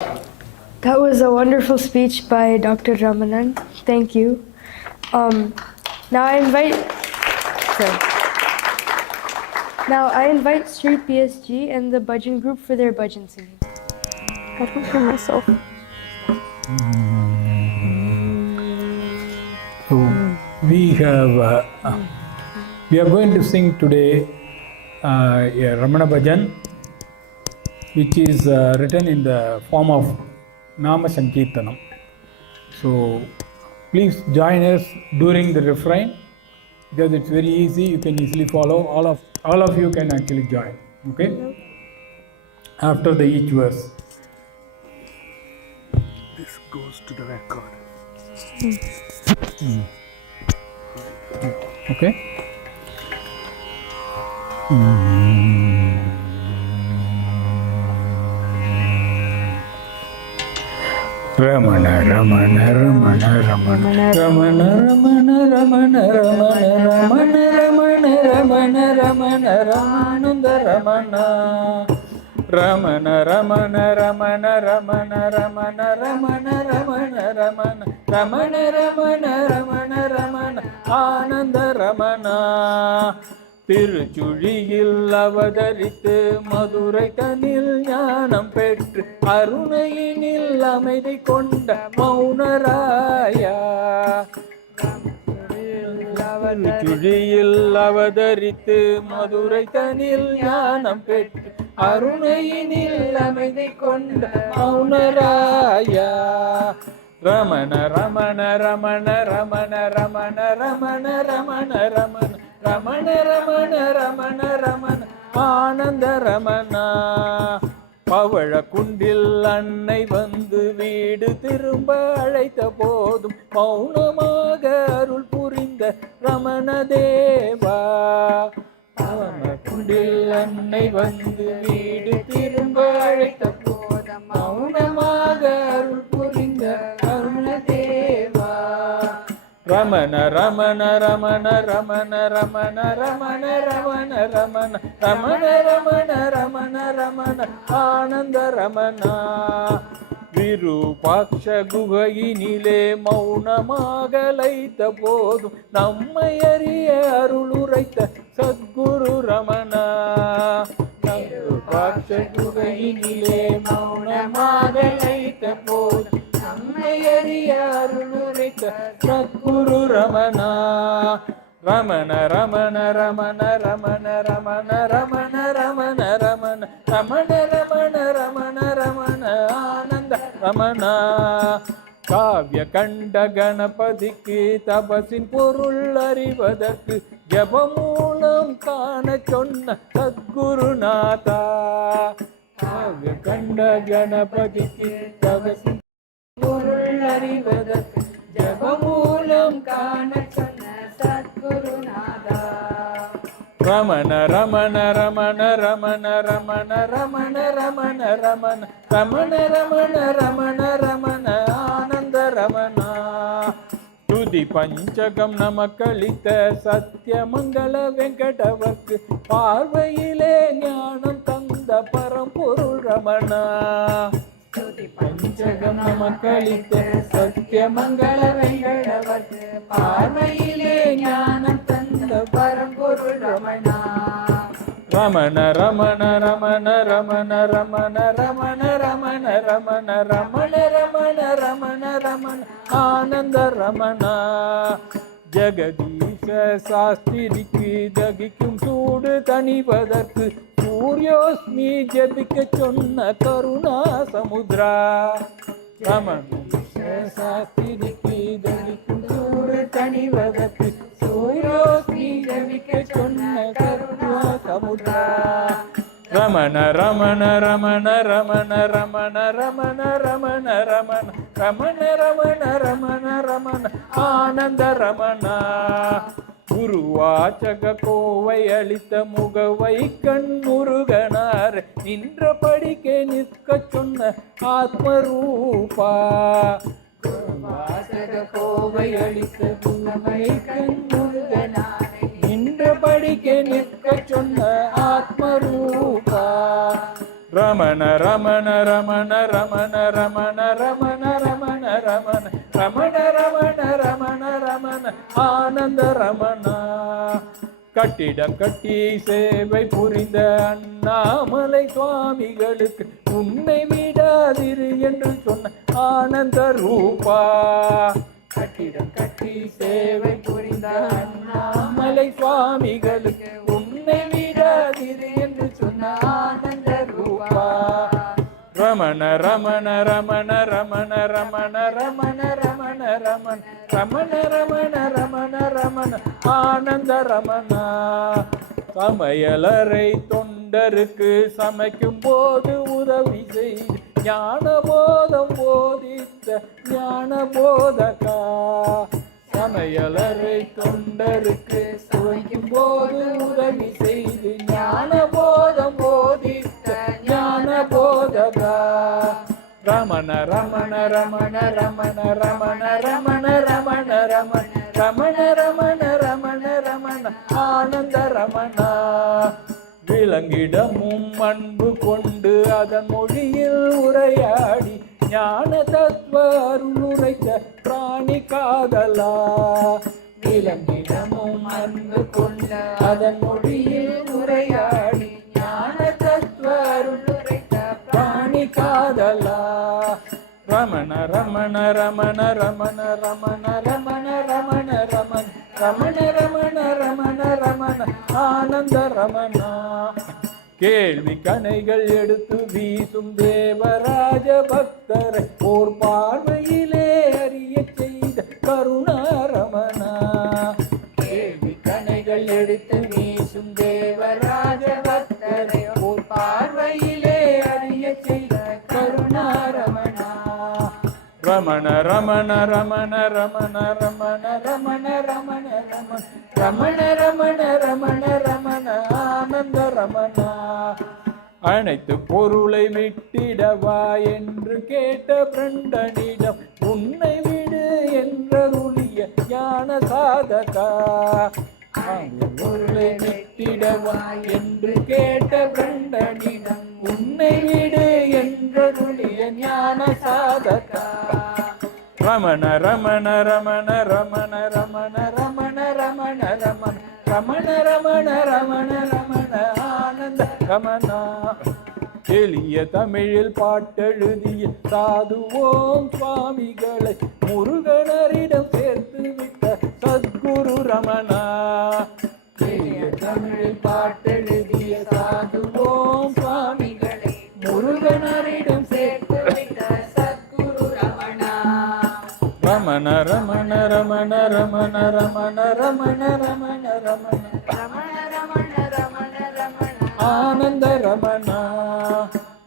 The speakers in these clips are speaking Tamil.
That was a wonderful speech by Dr. Ramanan. Thank you. Now I invite Street PSG and the Bhajan group for their Bhajan singing. I don't hear myself. So we are going to sing today a Ramana Bhajan, which is written in the form of Nama Sankirtanam. So please join us during the refrain, because it's very easy. You can easily follow. All of you can actually join. Okay. After the each verse. This goes to the record. Okay. Ramana Ramana Ramana Ramana Ramana Ramana Ramana Ramana Ramana Ramana Ramana Ramananda Ramana Ramana Ramana Ramana Ramana Ramana Ramana Ramana Ramana Ramana Ramana Ramana Ramana Ananda Ramana திருச்சுழியில் அவதரித்து மதுரை தனில் ஞானம் பெற்று அருணையினில் அமைதி கொண்ட மௌனராயா திருச்சுழியில் அவதரித்து மதுரை தனில் ஞானம் பெற்று அருணையினில் அமைதி கொண்ட மௌனராயா ரமண ரமண ரமண ரமண ரமண ரமண ரமண ரமண ரமண ரமண ரமண ரமண ஆனந்த ரமணா பவழ குண்டில் அன்னை வந்து வீடு திரும்ப அழைத்த போதும் மௌனமாக அருள் புரிந்த ரமண தேவா பவழ குண்டில் அன்னை வந்து வீடு திரும்ப அழைத்த போதும் மௌனமாக அருள் புரிந்த ரமண தேவா ரமண ரமண ரமண ரமண ரமண ரமண ரமண ரமண ரமண ரமண ரமண ரமண ஆனந்த ரமணா விருபாட்ச குகையினிலே மௌனமாக லைத்த போதும் நம்மை அறிய அருளுரைத்த சத்குரு ரமணா விருபாட்ச குகையினிலே மௌனமாக லைத்த போதும் நம்மை அறிய அருளுரைத்த சத்குரு ரமணா ரமண ரமண ரமண ரமண ரமண ரமண ரமண ரமண ரமண ரமண ரமண ரமண ஆனந்த ரமணா காவிய கண்ட கணபதிக்கு தபசின் பொருள் அறிவதற்கு ஜபமூலம் காண சொன்ன சத்குருநாதா காவிய கண்ட கணபதிக்கு தபசின் பொருள் அறிவதற்கு ஜபமூலம் காண சொன்ன சத்குருநாதா ரமண ரமண ரமண ரமண ரமண ரமண ரமண ரமண ரமண ரமண ரமண ரமண ஆனந்த ரமணா துதி பஞ்சகம் நமக்களித்த சத்தியமங்கல வெங்கடவர்க்கு பார்வையிலே ஞானம் தந்த பரம்பொருள் ரமணா பஞ்சகம் நமக்களித்த சத்தியமங்கல வெங்கடவர்க்கு பார்வையிலே ஞானம் தந்த பரம்பொருள் ரமணா ரமண ரமண ரமண ரமண ரமண ரமண ரமண ரமண ரமண ரமண ரமண ரமண ஆனந்த ரமணா ஜெகதீஷ சாஸ்திரிக்கு தகிக்கும் சூடு தணிவதற்கு சூரியோஸ்மி ஜபிக்க சொன்ன கருணா சமுத்ரா ரமணீஷ சாஸ்திரிக்கு தகிக்கும் சூடு தணிவதற்கு சூரியோஸ்மி ஜபிக்க சொன்ன கருணா சமுத்ரா ரமண ரமண ரமண ரமண ரமண ரமண ரமண ரமண ரமண ரமண ரமண ரமண ஆனந்த ரமணா குருவாச்சக கோவை அளித்த முகவை கண் முருகனார் நின்ற படிக்க நிற்க சொன்ன ஆத்மரூபா குருவாச்சக கோவை அளித்த முகவை கண் முருகனார் நின்ற படிக்க நிற்க சொன்ன ஆத்மரூபா ரமண ரமண ரமண ரமண ரமண ரமண ரமண ரமண ரமண ரமண ரமண ரமண ஆனந்த ரமணா. கட்டிடம் கட்டி சேவை புரிந்த அண்ணாமலை சுவாமிகளுக்கு உன்னை விடாதிரு என்று சொன்ன ஆனந்த ரூபா. கட்டிடம் கட்டி சேவை புரிந்த அண்ணாமலை சுவாமிகளுக்கு உன்னை விடாதிரு என்று சொன்ன ஆனந்த ரூபா. ரமண ரமண ரமண ரமண ரமண ரமண ரமண ரமண ரமண ரமண ரமண ரமண ஆனந்த ரமணா. சமையலறை தொண்டருக்கு சமைக்கும் போது உதவி செய்து ஞான போதம் போதித்த ஞான போதகா. சமையலறை தொண்டருக்கு சமைக்கும் போது உதவி செய்து ஞான போதம் போதித்த ஞான போதகா. ரமண ரமண ரமண ரமண ரமண ரமண ரமண ரமண ரமண ரமண ரமண ரமண ஆனந்த ரமணா. விலங்கிடமும் அன்பு கொண்டு அதன் மொழியில் உரையாடி ஞான தத்துவ அருள் உரைத்த பிராணி காதலா. விலங்கிடமும் அன்பு கொண்ட அதன் மொழியில் உரையாடி ஞான தத்துவ அருள் உரைத்த பிராணி காதலா. ரமண ரமண ரமண ரமண ரமண ரமண ரமண ரமண ரமண ரமண ரமண ரமண ஆனந்த ரமணா. கேள்வி கணைகள் எடுத்து வீசும் தேவராஜ பக்தரை ஓர் பார்வையிலே அறிய செய்த கருணாரமணா. கேள்வி கணைகள் எடுத்து வீசும் தேவராஜ பக்தரை ஓர் பார்வையிலே அறிய செய்த கருணாரமணா. ரமண ரமண ரமண ரமண ரமண ரமண ரமண ரமண ரமண ரமண ரமண ரமண ஆனந்த ரமணா. அனைத்து பொருளை விட்டிடவா என்று கேட்ட பிரண்டனிடம் உன்னை விடு என்றருளிய ஞான சாதகா. பொருளை விட்டிடவா என்று கேட்ட பிரண்டனிடம் உன்னை விடு என்றருளிய ஞான சாதகா. ரமண ரமண ரமண ரமண ரமண ரமண ரமண ரமண ரமண ரமண ரமண ரமண ஆனந்த ரமணா. எளிய தமிழில் பாட்டெழுதிய சாதுவோம் சுவாமிகளை முருகனரிடம் சேர்த்து விட்ட சத்குரு ரமணா. எளிய தமிழில் பாட்டெழுதிய சாதுவோம் சுவாமிகளை முருகனரிடம் சேர்த்து விட்ட சத்குரு ரமணா. ரமண ரமண ரமண ரமண ரமண ரமண ரமண ரமண ரமண ரமண ரமண ரமண ஆனந்த ரமணா.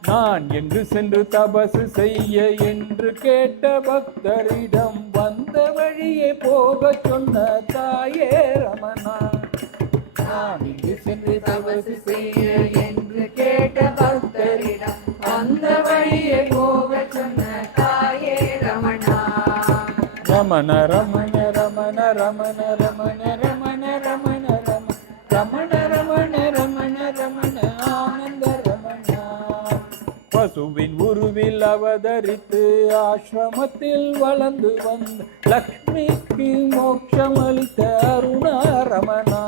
நான் என்று சென்று தபசு செய்ய என்று கேட்ட பக்தரிடம் வந்த வழியே போக சொன்ன தாயே ரமணா. நான் இங்கு சென்று தபசு செய்ய என்று கேட்ட பக்தரிடம் வந்த வழியே போக சொன்ன தாயே ரமணா. ரமண ரமண ரமண ரமண ரமண ரமண ரமண ரமண ரமண ரமண ரமண ஆனந்த ரமணா. பசுவின் உருவில் அவதரித்து ஆசிரமத்தில் வளர்ந்து வந்த லக்ஷ்மிக்கு மோட்சம் அளித்த அருணாரமணா.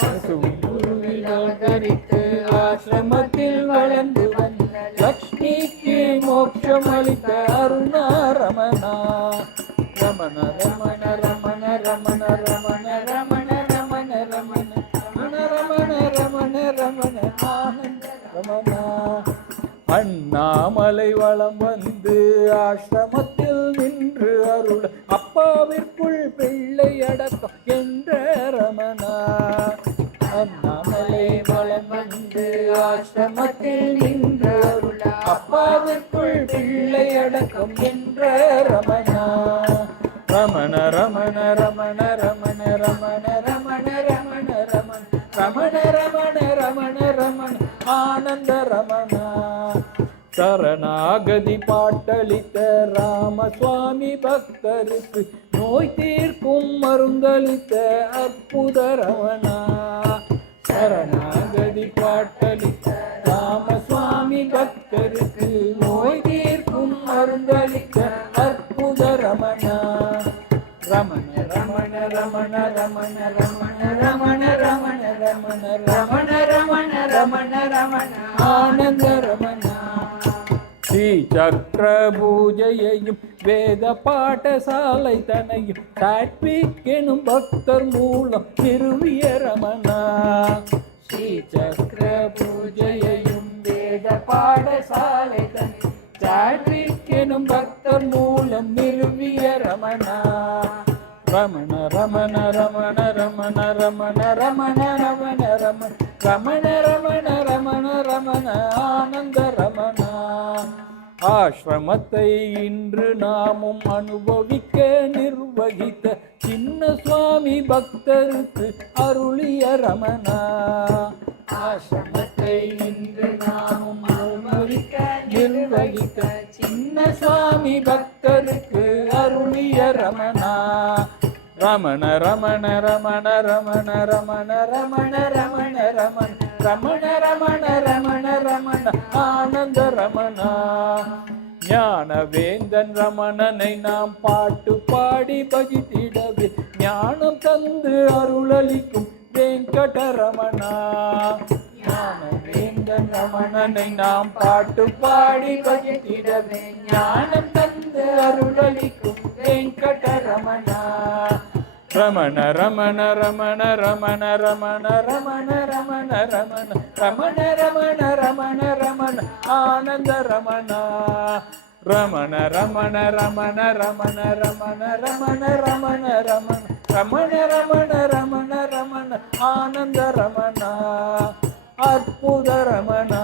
பசுவின் உருவில் அவதரித்து ஆசிரமத்தில் வளர்ந்து வந்த லக்ஷ்மிக்கு மோட்சம் அளித்த அருணாரமணா. ரமண ரமண ரமண ரமண ரமண ரமண ரமண ரமண ரமண ரமண ரமண ஆனந்த ரமணா. அண்ணாமலை வளம் வந்து ஆசிரமத்தில் நின்று அருள் அப்பாவிற்குள் பிள்ளை அடக்கம் என்ற ரமணா. அண்ணாமலை வளம் வந்து ஆசிரமத்தில் நின்று அருள் அப்பாவிற்குள் பிள்ளை அடக்கம் என்ற ரமணா. ரமண ரமண ரமண ரமண ரமண ரமண ரமண ரமண ரமண ரமண ரமண ரமண ஆனந்த ரமணா. சரணாகதி பாட்டளித்த ராமசுவாமி பக்தருக்கு நோய் தீர்க்கும் மருந்தளித்த அற்புத ரமணா. சரணாகதி பாட்டளித்த ராமசுவாமி சுவாமி பக்தருக்கு நோய் தீர்க்கும் மருந்தளித்த அற்புத ரமணா. ரமண ரமண ரமண ரமண ரமண ரமண ரமண ரமண ரமண ரமண ரமண ரமண ஆனந்த ரமணா. ஸ்ரீ சக்கர பூஜையையும் வேத பாடசாலை தனையும் சாட்விக் எனும் பக்தர் மூலம் நிறுவிய ரமணா. ஸ்ரீ சக்கர பூஜையையும் வேத பாடசாலை தனையும் சாட்விக் எனும் பக்தர் மூலம் நிறுவிய ரமணா. ரமண ரமண ரமண ரமண ரமண ரமண ரமண ரமண ரமண ரமண ரமண ரமண ஆனந்த ரமணா. ஆசிரமத்தை இன்று நாமும் அனுபவிக்க நிர்வகித்த சின்ன சுவாமி பக்தருக்கு அருளிய ரமணா. ஆசிரமத்தை இன்று நாமும் அனுபவிக்க நிர்வகித்த சின்ன சுவாமி பக்தருக்கு அருளிய ரமணா. ரமண ரமண ரமண ரமண ரமண ரமண ரமண ரமண ரமண ரமண ரமண ரமண ஆனந்த ரமணா. ஞானவேந்தன் ரமணனை நாம் பாட்டு பாடி பஜித்திடவே ஞானம் தந்து அருளளிக்கும் வெங்கடரமணா. ஞானவேந்தன் ரமணனை நாம் பாட்டு பாடி பஜித்திடவே ஞானம் தந்து அருளளிக்கும் வெங்கடரமணா. ரமண ரமண ரமண ரமண ரமண ரமண ரமண ரமண ரமண ரமண ரமண ரமண ஆனந்த ரமணா. ரமண ரமண ரமண ரமண ரமண ரமண ரமண ரமண ரமண ரமண ரமண ரமண ஆனந்த ரமணா. அற்புத ரமணா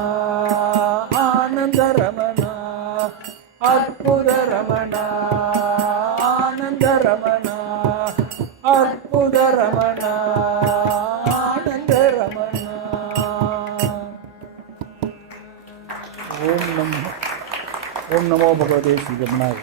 ஆனந்த ரமணா. அற்புத ரமணா ஆனந்த ரமணா. அற்புத ரமணா ஆனந்த ரமணா. ஓம் நமோ பகவதே ஸ்ரீ ரமணாய.